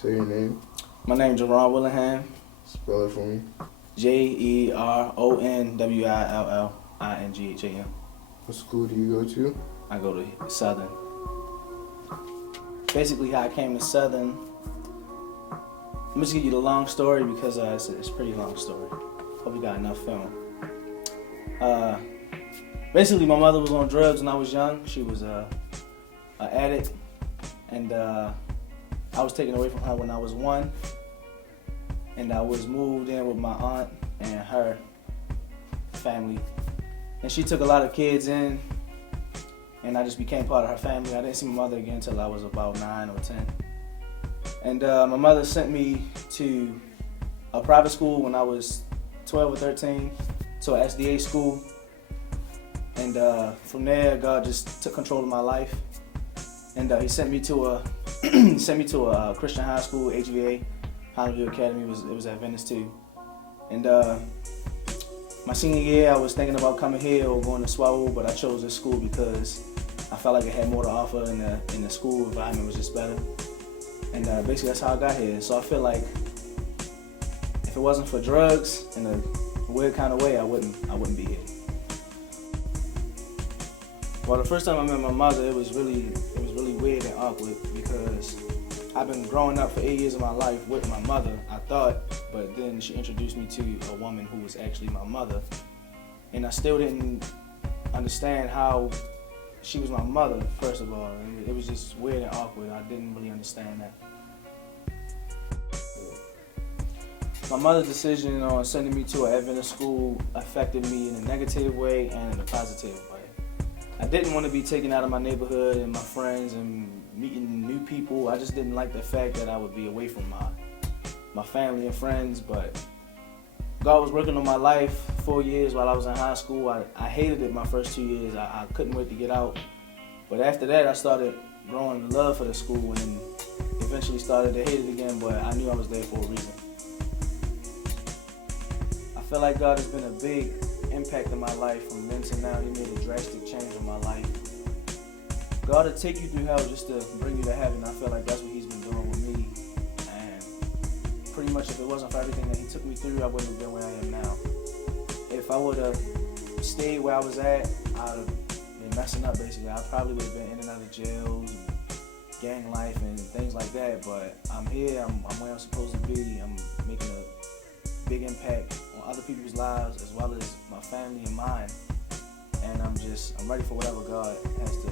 Say your name. My name is Jeron Spell it for me. Jeronwillingham. What school do you go to? I go to Southern. Basically, how I came to Southern, I'm just give you the long story because it's a pretty long story. Hope you got enough film. Basically, my mother was on drugs when I was young. She was an addict, and I was taken away from her when I was 1, and I was moved in with my aunt and her family, and she took a lot of kids in, and I just became part of her family. I didn't see my mother again until I was about 9 or 10, and my mother sent me to a private school when I was 12 or 13, to an SDA school, and from there, God just took control of my life, and he sent me to a Christian high school, HVA, Highview Academy. It was at Venice too. And my senior year, I was thinking about coming here or going to Swallow, but I chose this school because I felt like it had more to offer, and the school environment was just better. And basically, that's how I got here. So I feel like if it wasn't for drugs in a weird kind of way, I wouldn't be here. Well, the first time I met my mother, it was really weird and awkward because I've been growing up for 8 years of my life with my mother, I thought, but then she introduced me to a woman who was actually my mother, and I still didn't understand how she was my mother, first of all. It was just weird and awkward. I didn't really understand that. My mother's decision on sending me to an Adventist school affected me in a negative way and in a positive way. I didn't want to be taken out of my neighborhood and my friends and meeting new people. I just didn't like the fact that I would be away from my family and friends, but God was working on my life 4 years while I was in high school. I hated it my first 2 years. I couldn't wait to get out. But after that, I started growing a love for the school and eventually started to hate it again, but I knew I was there for a reason. I feel like God has been a big impact in my life from then to now. He made a drastic change in my life. God will take you through hell just to bring you to heaven. I feel like that's what he's been doing with me. And pretty much if it wasn't for everything that he took me through, I wouldn't have been where I am now. If I would have stayed where I was at, I'd have been messing up basically. I probably would have been in and out of jails and gang life and things like that. But I'm here, I'm where I'm supposed to be. I'm making a big impact on other people's lives as well as my family and mine. And I'm ready for whatever God has to